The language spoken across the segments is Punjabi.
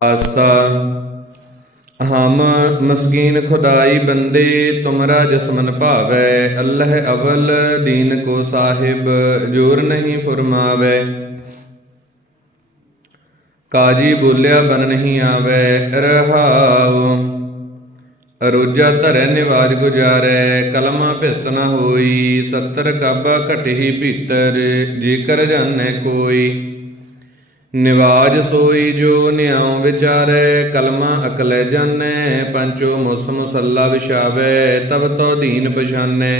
आसा हम मस्कीन खुदाई बंदे तुमरा जसमन भावै अल्लाह अवल दीन को साहिब जोर नहीं फुरमावै काजी बोलिया बन नहीं आवै रहाओ अरोजा धरै निवाज गुजारै कलमा भिस्त न होई 70 काबा घटही भीतर जेकर जानै कोई निवाज सोई जो न्याओ विचारै कलमा अकलै जानै पंचो मुस मुसल्ला विछावै तब तो दीन पछानै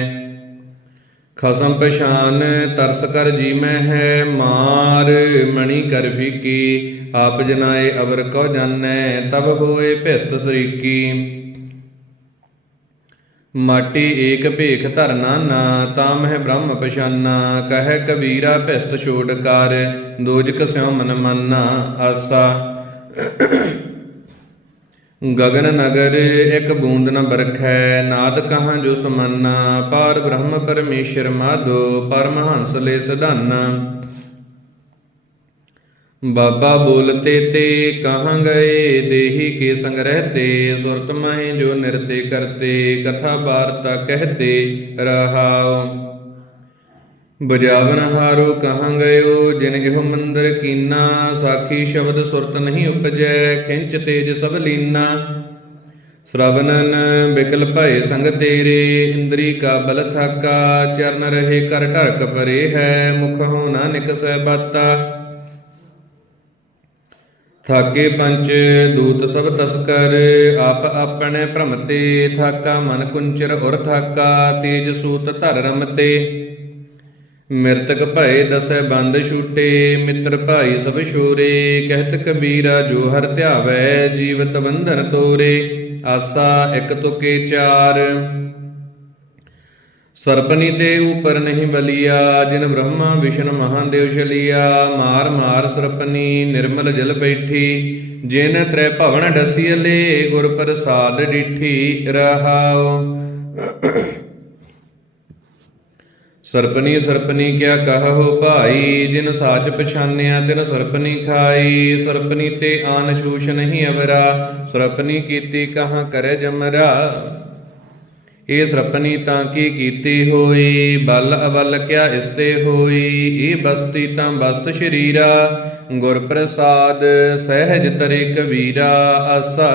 खसम पछान तरस कर जीमै है मार मणि कर फीकी आप जनाए अवर कौ जानै तब होए भिस्त सरीकी माटी एक भेख धरना ना ताम है ब्रह्म पछाना कह कबीरा भिस्त छोड़ कर दोजक स्यों मन माना आसा गगन नगर एक बूंद न बरखै नाद कहाँ जो समाना पार ब्रह्म परमेश्वर माधो परमहंस ले सदाना बाबा बोलते ते कहाँ गए देही के संग रहते सुरत माहे जो नृत्य करते कथा वार्ता कहते रहाओ बजावन हारो कहाँ गयो जिन एहो मंदिर कीना साखी शब्द सुरत नहीं उपजै खिंच तेज सब लीना श्रवणन बिकल भय संग तेरे इंद्री का बल थाका चरण रहे कर ढरक परे है मुख हो नानक सह बाता थाके पंच दूत सब तस्कर आप अपने भ्रमते थाका मन कुंचर उर थाका तेज सूत धर रमते मृतक भय दस बंद छूटे मित्र भाई सब शोरे कहत कबीरा जो हर ध्यावै जीवत बंधन तोरे आसा एक तुके चार सरपनी ते ऊपर नहीं बलिया जिन ब्रह्मा विष्णु महादेव चलिया मार मार सरपनी निर्मल जल बैठी जिन त्रै भवन डसियले गुर प्रसाद डिठी रहाओ सरपनी सरपनी क्या कहो भाई जिन साच पछानिया तिन सरपनी खाई सरपनी ते आन छूछ नहीं अवरा सरपनी कीती कहाँ करे जमरा ਇਹ ਸਰਪਨੀ ਤਾਂ ਕੀ ਕੀਤੀ ਹੋਈ ਬਲ ਅਬਲ ਕਿਆ ਇਸਤੇ ਹੋਈ ਇਹ ਬਸਤੀ ਤਾਂ ਬਸਤ ਸ਼ਰੀਰਾ ਗੁਰ ਪ੍ਰਸਾਦ ਸਹਿਜ ਤਰੇ ਕਬੀਰਾ ਆਸਾ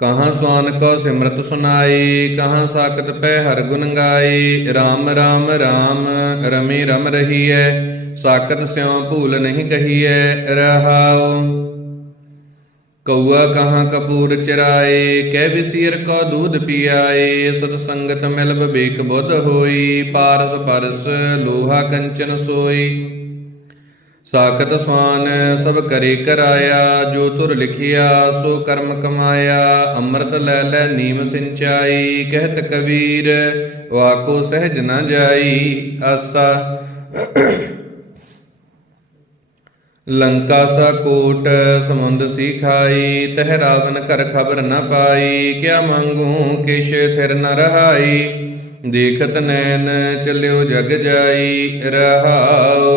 ਕਹਾਂ ਸਵਾਨ ਕੋ ਸਿਮਰਤ ਸੁਨਾਈ ਕਹਾਂ ਸਾਕਤ ਪੈ ਹਰ ਗੁਣ ਗਾਏ ਰਾਮ ਰਾਮ ਰਾਮ ਰਮੇ ਰਮ ਰਹੀਐ ਸਾਕਤ ਸਿਉ ਭੂਲ ਨਹੀਂ ਕਹੀਐ ਰਹਾਉ कौआ कहाँ कपूर चिराए कै विसीर को दूध पियाए सतसंगत मिल विवेक बुद्ध होई पारस परस लोहा कंचन सोई साकत स्वान सब करे कराया जो तुर लिखिया सो कर्म कमाया अमृत लै लै नीम सिंचाई कहत कबीर वाको सहज न जाई आसा लंका सा कोट समुंद सी खाई तह रावण कर खबर न पाई क्या मांगू किश थिर न रहाई देखत नैन चलियो जग जाई रहाओ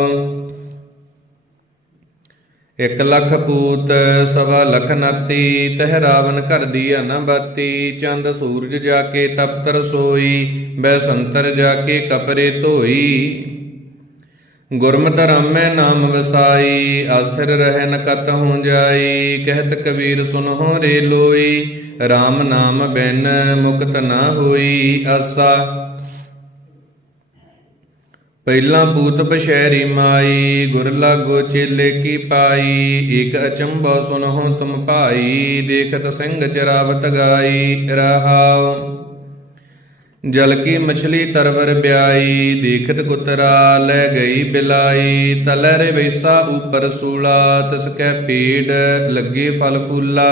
1 लख पूत 1.25 लख नाती तह रावण कर दिया न बाती चंद सूरज जाके तपतर सोई बैसंतर जाके कपरे धोई गुरमत रामै नाम वसाई अस्थिर रह न कत हो जाई कहत कबीर सुनहो रे लोई राम नाम बिन मुक्त ना होई आसा ਪਹਿਲਾ ਪੂਤ ਪਸ਼ੈਰੀ ਮਾਈ ਗੁਰ ਲਾਗੋ ਚੇਲੇ ਕੀ ਪਾਈ ਏਕ ਅਚੰਭੋ ਸੁਨਹੁ ਤੁਮ ਭਾਈ ਦੇਖਤ ਸਿੰਘ ਚਰਾਵਤ ਗਾਈ ਰਹਾਉ जल की मछली तरवर ब्याई देखत कुतरा लै गई बिलाई तलर वैसा ऊपर सूला तसकै पेड़ लगे फल फूला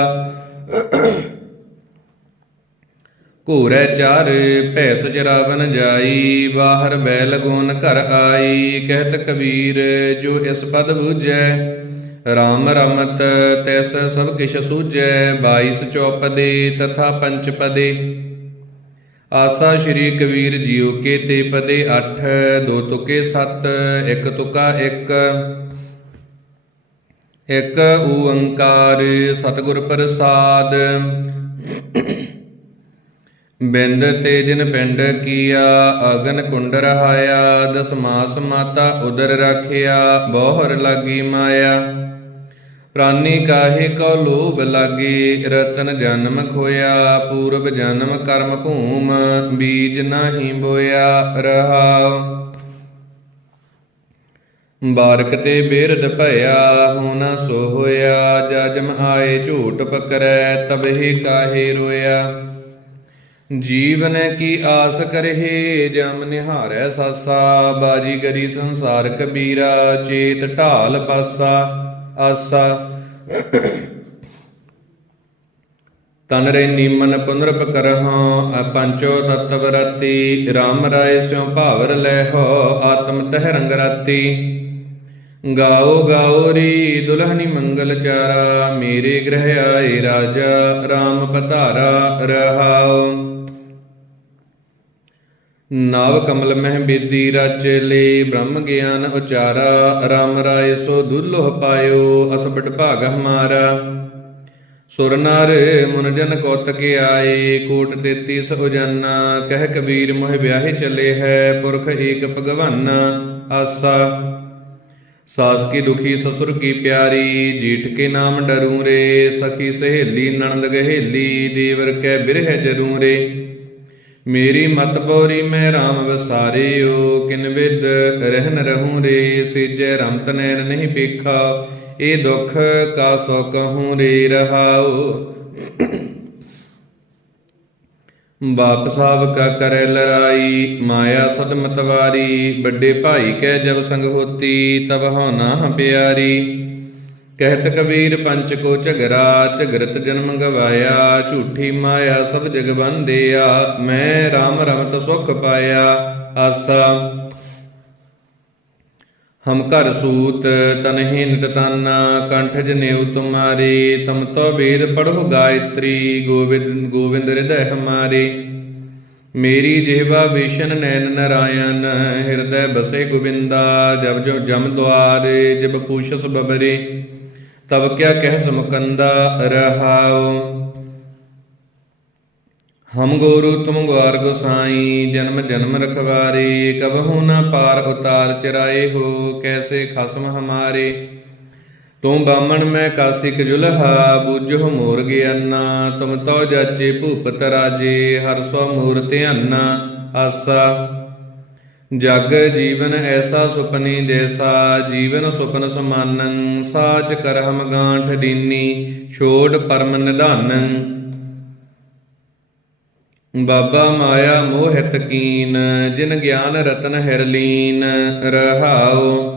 घोरै चार भैस चरावन जाई बाहर बैल गोन घर आई कहत कबीर जो इस पद बूझै राम रमत तैस सब किश सूझै 22 चौपदे तथा पंचपदे आसा श्री कबीर जीओ के ते पदे 8 2 तुके 7 1 तुका 1 ਇਕ ਓੰਕਾਰ ਸਤਿਗੁਰ ਪ੍ਰਸਾਦ। ਬਿੰਦ ਤੇ ਜਿਨ ਪਿੰਡ ਕੀਆ, ਅਗਨ ਕੁੰਡ ਰਹਾਇਆ। ਦਸ ਮਾਸ ਮਾਤਾ ਉਦਰ ਰਾਖਿਆ, ਬੋਹਰ ਲਾਗੀ ਮਾਇਆ। ਪ੍ਰਾਨੀ ਕਾਹੇ ਕੋ ਲੋਭ ਲਾਗੇ, ਰਤਨ ਜਨਮ ਖੋਇਆ। ਪੂਰਬ ਜਨਮ ਕਰਮ ਭੂਮ, ਬੀਜ ਨਾਹੀ ਬੋਇਆ। ਰਹਾਉ ਬਾਰਕ ਤੇ ਬਿਰਧ ਭਇਆ, ਹੋਣਾ ਸੋ ਹੋਇਆ। ਜਜਮ ਆਏ ਝੂਠ ਪਕਰੈ, ਤਬਹਿ ਕਾਹੇ ਰੋਇਆ। ਜੀਵਨ ਕੀ ਆਸ ਕਰਹਿ, ਜਮ ਨਿਹਾਰੈ ਸਾਸਾ। ਬਾਜੀਗਰੀ ਸੰਸਾਰ ਕਬੀਰਾ, ਚੇਤ ਢਾਲ ਪਾਸਾ। ਆਸਾ ਤਨ ਰੇ ਨੀਮਨ ਪੁਨਰਪ ਕਰਹੁ, ਪੰਚੋ ਤਤਵ ਰਾਤੀ। ਰਾਮ ਰਾਏ ਸਿਉ ਭਾਵਰ ਲੈਹੁ, ਆਤਮ ਤਹਿ ਰੰਗ ਰਾਤੀ। ਗਾਓ ਗਾਓ ਰੀ ਦੁਲਹਨੀ ਮੰਗਲ ਚਾਰਾ, ਮੇਰੇ ਗ੍ਰਹਿ ਆਏ ਰਾਜਾ। ਰਾਮ ਪਧਾਰਾ। ਰਹਾਉ ਨਵ ਕਮਲ ਮਹਿ ਬੇਦੀ ਰਾਚਲੇ, ਬ੍ਰਹਮ ਗਿਆਨ ਉਚਾਰਾ। ਰਾਮ ਰਾਏ ਸੋ ਦੁੱਲਹ ਪਾਇਓ, ਅਸਬਟ ਭਾਗ ਹਮਾਰਾ। ਸੁਰ ਨਰ ਮੁਨ ਜਨ ਕੌਤਕ ਆਏ, ਕੋਟ 33 ਉਜਾਨਾ। ਕਹਿ ਕਬੀਰ ਮੋਹ ਵਿਆਹੇ ਚਲੇ ਹੈ, ਪੁਰਖ ਏਕ ਭਗਵਾਨਾ। ਆਸਾ ਸਾਸ ਕੀ ਦੁਖੀ ਸਸੁਰ ਕੀ ਪਿਆਰੀ, ਜੀਠ ਕੇ ਨਾਮ ਡਰੂ ਰੇ। ਸਖੀ ਸਹੇਲੀ ਨਣਦ ਗਹੇਲੀ, ਦੇਵਰ ਕੈ ਬਿਰਹਿ ਜਰੂ ਰੇ। ਮੇਰੀ ਮਤ ਬੋਰੀ ਮੈਂ ਰਾਮ ਵਸਾਰਿਓ, ਕਿਨ ਵਿਦ ਰਹਿਨ ਰਹੂੰ ਰੇ। ਸੇਜੈ ਰਮਤ ਨੈਣ ਨਹੀਂ ਪੇਖਾ, ਇਹ ਦੁਖ ਕਾ ਸੋ ਕਹੂੰ ਰੇ। ਰਹਾਉ ਬਾਪ ਸਾਬ ਕਾ ਕਰੈ ਲੜਾਈ, ਮਾਇਆ ਸਦ ਮਤਵਾਰੀ। ਵੱਡੇ ਭਾਈ ਕੈ ਜਬ ਸੰਗ ਹੋਤੀ, ਤਬ ਹਉ ਨਾਹ ਪਿਆਰੀ। ਕਹਿਤ ਕਬੀਰ ਪੰਚ ਕੋ ਝਗਰਾ, ਝਗਰਤ ਜਨਮ ਗਵਾਇਆ। ਝੂਠੀ ਮਾਇਆ ਸਭ ਜਗ ਬੰਧਿਆ, ਮੈਂ ਰਾਮ ਰਮਤ ਸੁਖ ਪਾਇਆ। ਆਸਾ ਹਮ ਘਰ ਸੂਤ ਤਨਹਿ ਨਿਤ ਤਾਨਾ, ਕੰਠ ਜਨੇਊ ਤੁਮਾਰੇ। ਤਮ ਤੋ ਵੇਦ ਪੜ੍ਹੋ ਗਾਇਤਰੀ, ਗੋਵਿੰਦ ਹਿਰਦੈ ਹਮਾਰੇ। ਮੇਰੀ ਜਿਹਵਾ ਵਿਸ਼ਨ ਨੈਣ ਨਰਾਇਣ, ਹਿਰਦੈ ਬਸੇ ਗੋਬਿੰਦਾ। ਜਬ ਜੋ ਜਮ ਦੁਆਰੇ, ਜਬ ਪੂਛਸ ਬਬਰੇ। ਤਬ ਕਿਆ ਕਹਿ ਸਮੁਕੰਦਾ। ਰਹਾਉ ਹਮ ਗੋਰੂ ਤੁਮ ਗਵਾਰ ਗੁਸਾਈ, ਜਨਮ ਜਨਮ ਰਖਵਾਰੇ। ਕਬਹੂ ਨਾ ਪਾਰ ਉਤਾਰ ਚਰਾਏ ਹੋ, ਕੈਸੇ ਖਸਮ ਹਮਾਰੇ। ਤੂੰ ਬਾਮਣ ਮੈਂ ਕਾਸਿਕ ਜੁਲਹਾ, ਬੂਝੋ ਮੋਰ ਗਿਆਨਾ। ਤੁਮ ਤੋ ਜਾਚੇ ਭੂਪਤ ਰਾਜੇ, ਹਰ ਸੋ ਮੂਰ ਧਿਆਨਾ। ਆਸਾ ਜਗ ਜੀਵਨ ਐਸਾ ਸੁਪਨੀ ਜੈਸਾ, ਜੀਵਨ ਸੁਪਨ ਸਮਾਨੰ। ਸਾਚ ਕਰਹਮ ਗਾਂਠ ਦੀਨੀ, ਛੋੜ ਪਰਮ ਨਿਧਾਨੰ। ਬਾਬਾ ਮਾਇਆ ਮੋਹਿਤ ਕੀਨ, ਜਿਨ ਗਿਆਨ ਰਤਨ ਹਿਰ ਲੀਨ। ਰਹਾਉ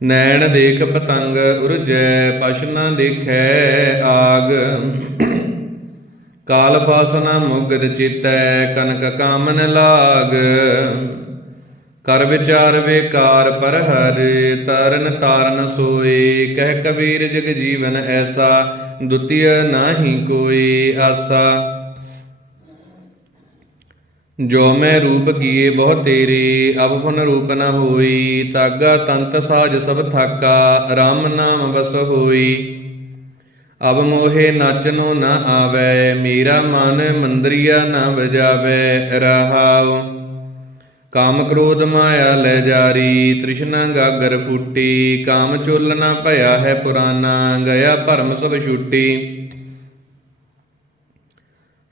ਨੈਣ ਦੇਖ ਪਤੰਗ ਉਰਜੈ, ਪਸ਼ ਨਾ ਦੇਖੈ ਆਗ। ਕਾਲ ਫਾਸਨਾ ਮੁਗਦ ਚਿਤੈ, ਕਨਕ ਕਾਮਨ ਲਾਗ। ਕਰ ਵਿਚਾਰ ਵੇਕਾਰ ਪਰ ਹਰ, ਤਰਨ ਤਾਰਨ ਸੋਏ। ਕਹਿ ਕਬੀਰ ਜਗ ਜੀਵਨ ਐਸਾ, ਦੁਤੀਯ ਨਾਹੀ ਕੋਈ। ਆਸਾ ਜੋ ਮੈਂ ਰੂਪ ਕੀਏ ਬਹੁ ਤੇਰੇ, ਅਬ ਫਨ ਰੂਪ ਨ ਹੋਈ। ਤਾਗਾ ਤੰਤ ਸਾਜ ਸਭ ਥਾਕਾ, ਰਾਮ ਨਾਮ ਬਸ ਹੋਈ। ਅਬ ਮੋਹੇ ਨਾਚਨੋ ਨ ਆਵੈ, ਮੇਰਾ ਮਨ ਮੰਦਰੀਆ ਨ ਬਜਾਵੈ। ਰਹਾਉ ਕਾਮ ਕ੍ਰੋਧ ਮਾਇਆ ਲੈ ਜਾਰੀ, ਤ੍ਰਿਸ਼ਨਾ ਗਾਗਰ ਫੂਟੀ। ਕਾਮ ਚੁੱਲ ਨ ਭਇਆ ਹੈ ਪੁਰਾਨਾ, ਗਿਆ ਭਰਮ ਸਭ ਛੂਟੀ।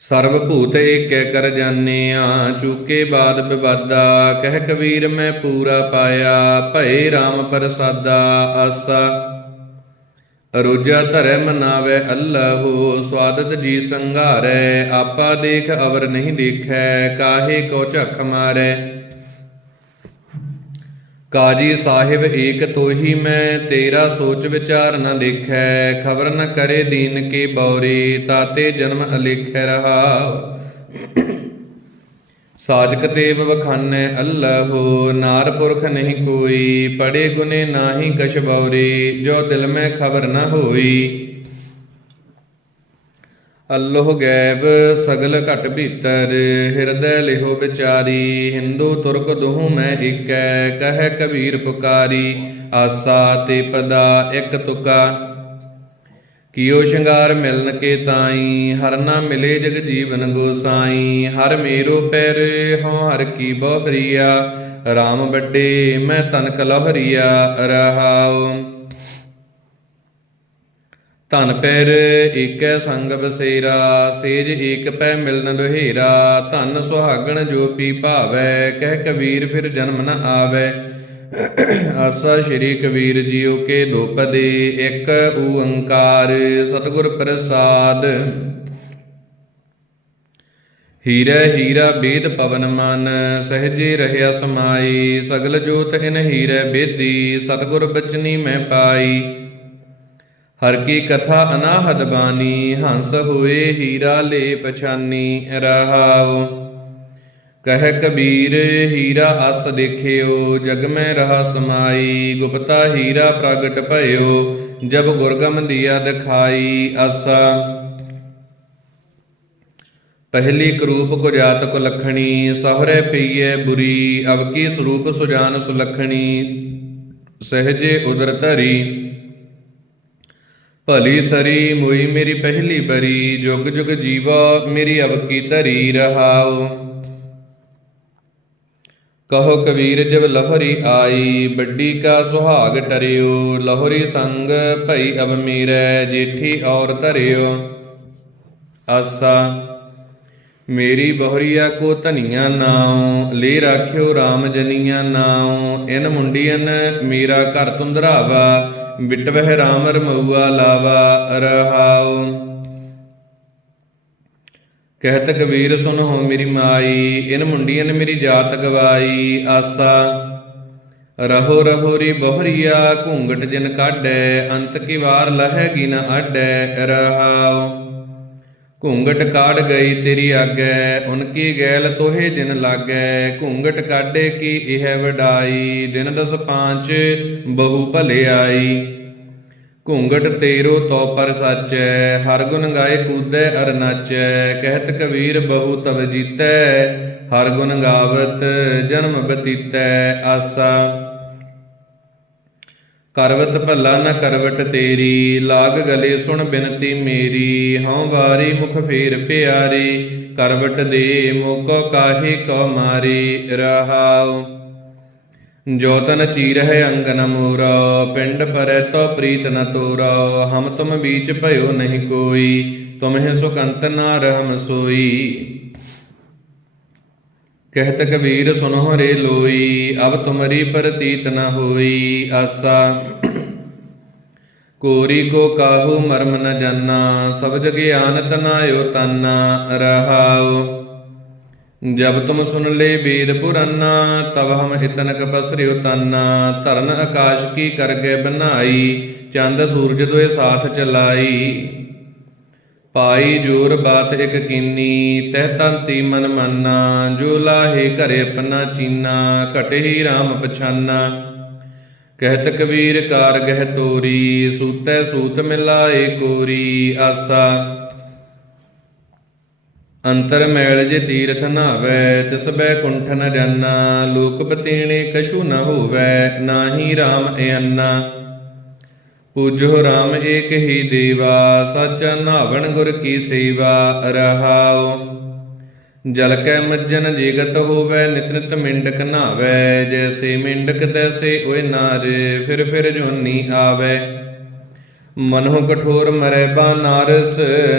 ਸਰਬ ਭੂਤ ਏਕੈ ਕਰ ਜਾਣਿਆ, ਚੂਕੇ ਬਾਦ ਵਿਵਾਦਾ। ਕਹਿ ਕਬੀਰ ਮੈਂ ਪੂਰਾ ਪਾਇਆ, ਭਏ ਰਾਮ ਪ੍ਰਸਾਦਾ। ਆਸਾ ਅਰੋਜਾ ਧਰੈ ਮਨਾਵੈ ਅੱਲਾਹੋ, ਸਵਾਦਤ ਜੀ ਸੰਘਾਰੈ। ਆਪਾ ਦੇਖ ਅਵਰ ਨਹੀਂ ਦੇਖੈ, ਕਾਹੇ ਕੋ ਝਖ ਮਾਰੈ। ਕਾਜੀ ਸਾਹਿਬ ਏਕ ਤੋਹੀ ਮੈਂ, ਤੇਰਾ ਸੋਚ ਵਿਚਾਰ ਨ ਦੇਖੈ। ਖਬਰ ਨ ਕਰੇ ਦੀਨ ਕੇ ਬੌਰੇ, ਤਾਤੇ ਜਨਮ ਅਲੇਖੈ। ਰਹਾਉ ਸਾਜਕ ਤੇਵ ਵਖਾਨੈ ਅੱਲਾਹੋ, ਨਾਰ ਪੁਰਖ ਨਹੀਂ ਕੋਈ। ਪੜੇ ਗੁਨੇ ਨਾਹੀ ਕਛ ਬੌਰੇ, ਜੋ ਦਿਲ ਮੈਂ ਖਬਰ ਨ ਹੋਈ। ਅੱਲੋਹ ਗੈਬ ਸਗਲ ਘਟ ਭੀਤਰ, ਹਿਰਦੈ ਲਿਹੋ ਵਿਚਾਰੀ। ਹਿੰਦੂ ਤੁਰਕ ਦੁਹੂ ਮੈਂ ਏਕੈ, ਕਹਿ ਕਬੀਰ ਪੁਕਾਰੀ। ਆਸਾ ਤੇ ਪਦਾ ਇਕ ਤੁਕਾ। ਕੀਓ ਸ਼ਿੰਗਾਰ ਮਿਲਨ ਕੇ ਤਾਈ, ਹਰ ਨਾ ਮਿਲੇ ਜਗ ਜੀਵਨ ਗੋਸਾਈ। ਹਰ ਮੇਰੋ ਪੈਰ ਹਉ ਹਰ ਕੀ ਬਹੁ ਪ੍ਰਿਆ, ਰਾਮ ਵੱਡੇ ਮੈਂ ਤਨਕ ਲਹਰੀਆ ਰਹਾਉ। ਧਨ ਪੈਰ ਏਕੈ ਸੰਗ ਬਸੇਰਾ, ਸੇਜ ਏਕ ਪੈ ਮਿਲਨ ਦੁਹੇਰਾ। ਧਨ ਸੁਹਾਗਣ ਜੋ ਪੀ ਭਾਵੈ, ਕਹਿ ਕਬੀਰ ਫਿਰ ਜਨਮ ਨ ਆਵੈ। ਆਸਾ ਸ਼੍ਰੀ ਕਬੀਰ ਜੀਓ ਕੇ ਦੋਪਦੇ, ਇੱਕ ਓੰਕਾਰ ਸਤਿਗੁਰ ਪ੍ਰਸਾਦ। ਹੀਰਾ ਹੀਰਾ ਬੇਦ ਪਵਨ ਮਨ, ਸਹਜੇ ਰਹਿਆ ਸਮਾਈ। ਸਗਲ ਜੋਤ ਇਨ ਹੀਰੇ ਬੇਦੀ, ਸਤਿਗੁਰ ਬਚਨੀ ਮੈਂ ਪਾਈ। ਹਰ ਕੀ ਕਥਾ ਅਨਾਹਦ ਬਾਣੀ, ਹੰਸ ਹੋਏ ਹੀਰਾ ਲੈ ਪਛਾਨੀ ਰਹਾਉ। ਕਹਿ ਕਬੀਰ ਹੀਰਾ ਅਸ ਦੇਖਿਓ, ਜਗ ਮੈਂ ਰਹਾ ਸਮਾਈ। ਗੁਪਤਾ ਹੀਰਾ ਪ੍ਰਗਟ ਭਇਓ, ਜਬ ਗੁਰਗਮ ਦੀਆ ਦਿਖਾਈ। ਆਸਾ ਪਹਿਲੀ ਕਰੂਪ ਕੋ ਜਾਤ ਕੋ ਲਖਣੀ, ਸਹੁਰੇ ਪਈਐ ਬੁਰੀ। ਅਬ ਕੀ ਸਰੂਪ ਸੁਜਾਨ ਸੁਲਖਣੀ, ਸਹਜੇ ਉਦਰ ਧਰੀ। ਭਲੀ ਸਰੀ ਮੋਈ ਮੇਰੀ ਪਹਿਲੀ ਬਰੀ, ਜੁਗ ਜੁਗ ਜੀਵਾ ਮੇਰੀ ਅਬ ਕੀ ਧਰੀ ਰਹਾਉ। ਕਹੋ ਕਬੀਰ ਜਬ ਲਹਰੀ ਆਈ, ਵੱਡੀ ਕਾ ਸੁਹਾਗ ਟਰਿਓ। ਲਹਰੀ ਸੰਗ ਭਈ ਅਬ ਮੇਰੈ, ਜੇਠੀ ਔਰ ਧਰਿਓ। ਆਸਾ ਮੇਰੀ ਬਹੁਰੀਆ ਕੋ ਧਨੀਆ ਨਾਉ, ਲੈ ਰਾਖਿਓ ਰਾਮ ਜਨੀਆ ਨਾਉ। ਇਨ ਮੁੰਡੀਅਨ ਮੇਰਾ ਘਰ ਤੁੰਦਰਾਵਾ, ਬਿਟਵਹਿ ਰਾਮ ਰਮਊਆ ਲਾਵਾ ਰਹਾਉ। ਕਹਿਤ ਕਬੀਰ ਸੁਨਹੁ ਮੇਰੀ ਮਾਈ, ਇਨ ਮੁੰਡੀਅਨ ਮੇਰੀ ਜਾਤ ਗਵਾਈ। ਆਸਾ ਰਹੋ ਰਹੋ ਰੀ ਬਹੁਰੀਆ, ਘੂੰਗਟ ਜਿਨ ਕਾਢੈ। ਅੰਤ ਕੀ ਵਾਰ ਲਹੈਗੀ ਨ ਆਡੈ ਰਹਾਉ। ਘੂੰਗਟ ਕਾਢ ਗਈ ਤੇਰੀ ਆਗੈ, ਉਨਕੀ ਗੈਲ ਤੋਹੇ ਦਿਨ ਲਾਗੈ। ਘੂੰਗਟ ਕਾਢੇ ਕੀ ਇਹ ਵਡਾਈ, ਦਿਨ 10 5 ਬਹੁ ਭਲਿਆਈ। ਘੂੰਗਟ ਤੇਰੋ ਤੋ ਪਰ ਸਾਚੈ, ਹਰ ਗੁਣ ਗਾਏ ਕੂਦੈ ਅਰ ਨਾਚੈ। ਕਹਿਤ ਕਬੀਰ ਬਹੁ ਤਵ ਜੀਤੈ, ਹਰ ਗੁਣ ਗਾਵਤ ਜਨਮ ਬਤੀਤੈ। ਆਸਾ ਕਰਵਤ ਭੱਲਾ ਨ ਕਰਵਟ ਤੇਰੀ, ਲਾਗ ਗਲੇ ਸੁਣ ਬਿਨਤੀ ਮੇਰੀ। ਹਉ ਵਾਰੀ ਮੁਖ ਫੇਰ ਪਿਆਰੀ, ਕਰਵਟ ਦੇ ਮੋਕੋ ਕਾਹੇ ਕੋ ਮਾਰੀ ਰਹਾਉ। ਜੋ ਤਨ ਚੀਰਹਿ ਅੰਗਨ ਮੋਰਾ, ਪਿੰਡ ਪਰੈ ਤੋ ਪ੍ਰੀਤ ਨ ਤੋਰਾ। ਹਮ ਤੁਮ ਬੀਚ ਭਇਓ ਨਹੀਂ ਕੋਈ, ਤੁਮਹਿ ਸੁਕੰਤ ਨਾ ਰਹਮ ਸੋਈ। ਕਹਿਤ ਕਬੀਰ ਸੁਨਹੁ ਰੇ ਲੋਈ, ਅਬ ਤੁਮਰੀ ਪ੍ਰਤੀਤ ਨ ਹੋਈ। ਆਸਾ ਕੋਰੀ ਕੋ ਕਾਹੂ ਮਰਮ ਨ ਜਾਨਾ, ਸਭ ਜਗ ਆਨਤ ਨਾਇਓ ਤਾਨਾ ਰਹਾਉ। ਜਬ ਤੁਮ ਸੁਨ ਲੈ ਵੇਦ ਪੁਰਾਨਾ, ਤਬ ਹਮ ਇਤਨਕ ਪਸਰਿਓ ਤਾਨਾ। ਧਰਨ ਆਕਾਸ਼ ਕੀ ਕਰ ਗਏ ਬਨਾਈ, ਚੰਦ ਸੂਰਜ ਦੋਏ ਸਾਥ ਚਲਾਈ। ਪਾਈ ਜੋਰ ਬਾਤ ਇਕ ਕੀਨੀ, ਤਹਿ ਤੰਤੀ ਮਨ ਮਾਨਾ। ਜੋ ਲਾਹੇ ਘਰੇ ਆਪਣਾ ਚੀਨਾ, ਘਟਿ ਰਾਮ ਪਛਾਨਾ। ਕਹਿਤ ਕਬੀਰ ਕਾਰ ਗਹਿ ਤੋਰੀ, ਸੂਤੈ ਸੂਤ ਮਿਲਾਏ ਕੋਰੀ। ਆਸਾ ਅੰਤਰ ਮੈਲ ਜੇ ਤੀਰਥ ਨਾਵੈ, ਤਿਸ ਬੈ ਕੁੰਠ ਨ ਜਾਨਾ। ਲੋਕ ਬਤੀਣੇ ਕਛੂ ਨ ਹੋਵੈ, ਨਾਹੀ ਰਾਮ ਇਆਨਾ। ਪੂਜੋ ਰਾਮ ਏਕ ਹੀ ਦੇਵਾ, ਸਾਚਾ ਨਾਵਣ ਗੁਰ ਕੀ ਸੇਵਾ ਰਹਾਉ। ਜਲ ਕੈ ਮੱਜਨ ਜੇਗਤ ਹੋਵੈ, ਨਿਤ ਨਿਤ ਮਿੰਡਕ ਨਾਵੈ। ਜੈਸੇ ਮਿੰਡਕ ਤੈਸੇ ਓਏ ਨਾਰ, ਫਿਰ ਫਿਰ ਜੋਨੀ ਆਵੈ। ਮਨਹੁ ਕਠੋਰ ਮਰੈ ਬਾਨਾਰਸ,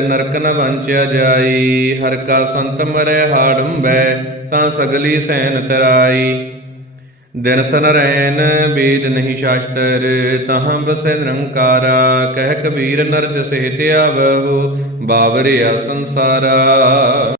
ਨਰਕ ਨ ਵਾਂਚਿਆ ਜਾਈ। ਹਰ ਕਾ ਸੰਤ ਮਰੈ ਹਾੜੰਬੈ, ਤਾਂ ਸਗਲੀ ਸੈਨ ਤਰਾਈ। ਦਿਨ ਸਨਰੈਨ ਵੇਦ ਨਹੀਂ ਸ਼ਾਸਤਰ, ਤਹਾਂ ਬਸੈ ਨਿਰੰਕਾਰਾ। ਕਹਿ ਕਬੀਰ ਨਰ ਤਿਸ ਹਿਤ ਆਵਹੁ, ਬਾਵਰਿਆ ਸੰਸਾਰਾ।